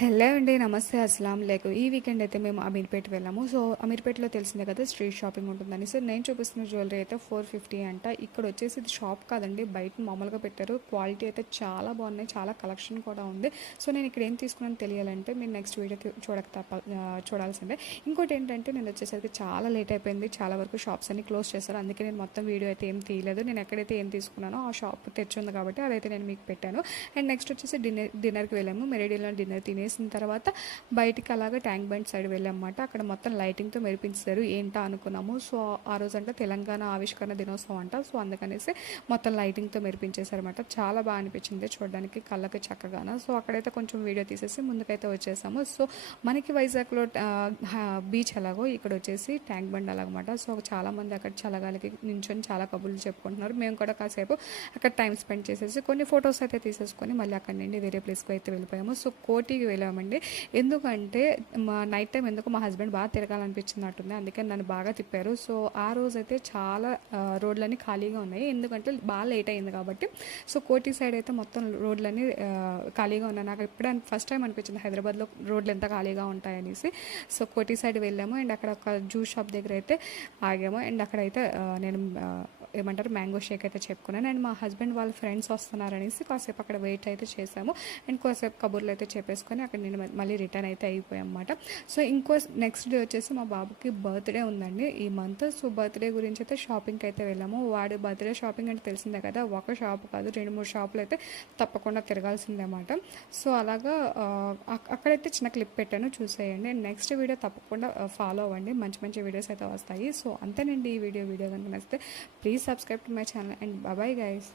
Hello అండి. నమస్తే. అస్సలాం వాలేకుం. ఈ వీకెండ్ అయితే మేము అమీర్పేట వెళ్ళాము. సో, అమీర్పేటలో తెలిసిందే కదా స్ట్రీట్ షాపింగ్ ఉంటుందని. సో, నేను చూపిస్తున్న జ్యువెలరీ అయితే 450 అంట. ఇక్కడ వచ్చేసి ఇది షాప్ కాదండి, బయట మామూలుగా పెట్టారు. క్వాలిటీ అయితే చాలా బాగున్నాయి, చాలా కలెక్షన్ కూడా ఉంది. సో, నేను ఇక్కడ ఏం తీసుకున్నాను తెలియాలంటే మీరు నెక్స్ట్ వీడియో చూడాల్సిందే. ఇంకోటి ఏంటంటే నేను వచ్చేసరికి చాలా లేట్ అయిపోయింది. చాలా వరకు షాప్స్ అన్ని క్లోజ్ చేశారు. అందుకే నేను మొత్తం వీడియో అయితే ఏం తీయలేదు. నేను ఎక్కడైతే ఏం తీసుకున్నానో ఆ షాప్ తెచ్చింది కాబట్టి అదైతే నేను మీకు పెట్టాను. అండ్ నెక్స్ట్ వచ్చేసి డిన్నర్కి వెళ్ళాము. మెరిడియన్లో డిన్నర్ తినేసిన తర్వాత బయటికి అలాగా ట్యాంక్ బండ్ సైడ్ వెళ్ళామన్నమాట. అక్కడ మొత్తం లైటింగ్తో మెరిపించారు. ఏంటా అనుకున్నాము. సో ఆ రోజంటే తెలంగాణ ఆవిష్కరణ దినోత్సవం అంట. సో అందుకనేసి మొత్తం లైటింగ్తో మెరిపించేశారన్నమాట. చాలా బాగా అనిపించింది చూడడానికి, కళ్ళకి చక్కగాను. సో అక్కడైతే కొంచెం వీడియో తీసేసి ముందుకైతే వచ్చేసాము. సో మనకి వైజాగ్లో బీచ్ ఎలాగో ఇక్కడ వచ్చేసి ట్యాంక్ బండ్ అలాగమాట. సో చాలామంది అక్కడ చల్లగాలికి నించొని చాలా కబుర్లు చెప్పుకుంటున్నారు. మేము కూడా కాసేపు అక్కడ టైం స్పెండ్ చేసేసి కొన్ని ఫొటోస్ అయితే తీసేసుకొని మళ్ళీ అక్కడ నుండి వేరే ప్లేస్కి అయితే వెళ్ళిపోయాము. సో కోటికి వెళ్ళామండి. ఎందుకంటే నైట్ టైం ఎందుకు మా హస్బెండ్ బాగా తిరగాలనిపించినట్టుంది, అందుకని నన్ను బాగా తిప్పారు. సో ఆ రోజైతే చాలా రోడ్లన్నీ ఖాళీగా ఉన్నాయి, ఎందుకంటే బాగా లేట్ అయింది కాబట్టి. సో కోటి సైడ్ అయితే మొత్తం రోడ్లన్నీ ఖాళీగా ఉన్నాయి. నాకు ఇప్పుడే ఫస్ట్ టైం అనిపించింది హైదరాబాద్లో రోడ్లు ఎంత ఖాళీగా ఉంటాయనేసి. సో కోటి సైడ్ వెళ్ళాము. అండ్ అక్కడ ఒక జ్యూస్ షాప్ దగ్గర అయితే ఆగాము. అండ్ అక్కడైతే నేను ఏమంటారు మ్యాంగో షేక్ అయితే చెప్పుకున్నాను. అండ్ మా హస్బెండ్ వాళ్ళ ఫ్రెండ్స్ వస్తున్నారనేసి కాసేపు అక్కడ వెయిట్ అయితే చేసాము. అండ్ కాసేపు కబుర్లు అయితే చెప్పేసుకొని అక్కడ నేను మళ్ళీ రిటర్న్ అయితే అయిపోయాం అన్నమాట. సో నెక్స్ట్ డే వచ్చేసి మా బాబుకి బర్త్డే ఉందండి ఈ మంత్. సో బర్త్డే గురించి అయితే షాపింగ్కి అయితే వెళ్ళాము. వాడి బర్త్డే షాపింగ్ అంటే తెలిసిందే కదా, ఒక షాప్ కాదు 2-3 షాపులు అయితే తప్పకుండా తిరగాల్సిందే అన్నమాట. సో అలాగా అక్కడైతే చిన్న క్లిప్ పెట్టాను, చూసేయండి. నెక్స్ట్ వీడియో తప్పకుండా ఫాలో అవ్వండి, మంచి మంచి వీడియోస్ అయితే వస్తాయి. సో అంతేనండి ఈ వీడియో కనుక నచ్చితే please subscribe to my channel and bye bye guys.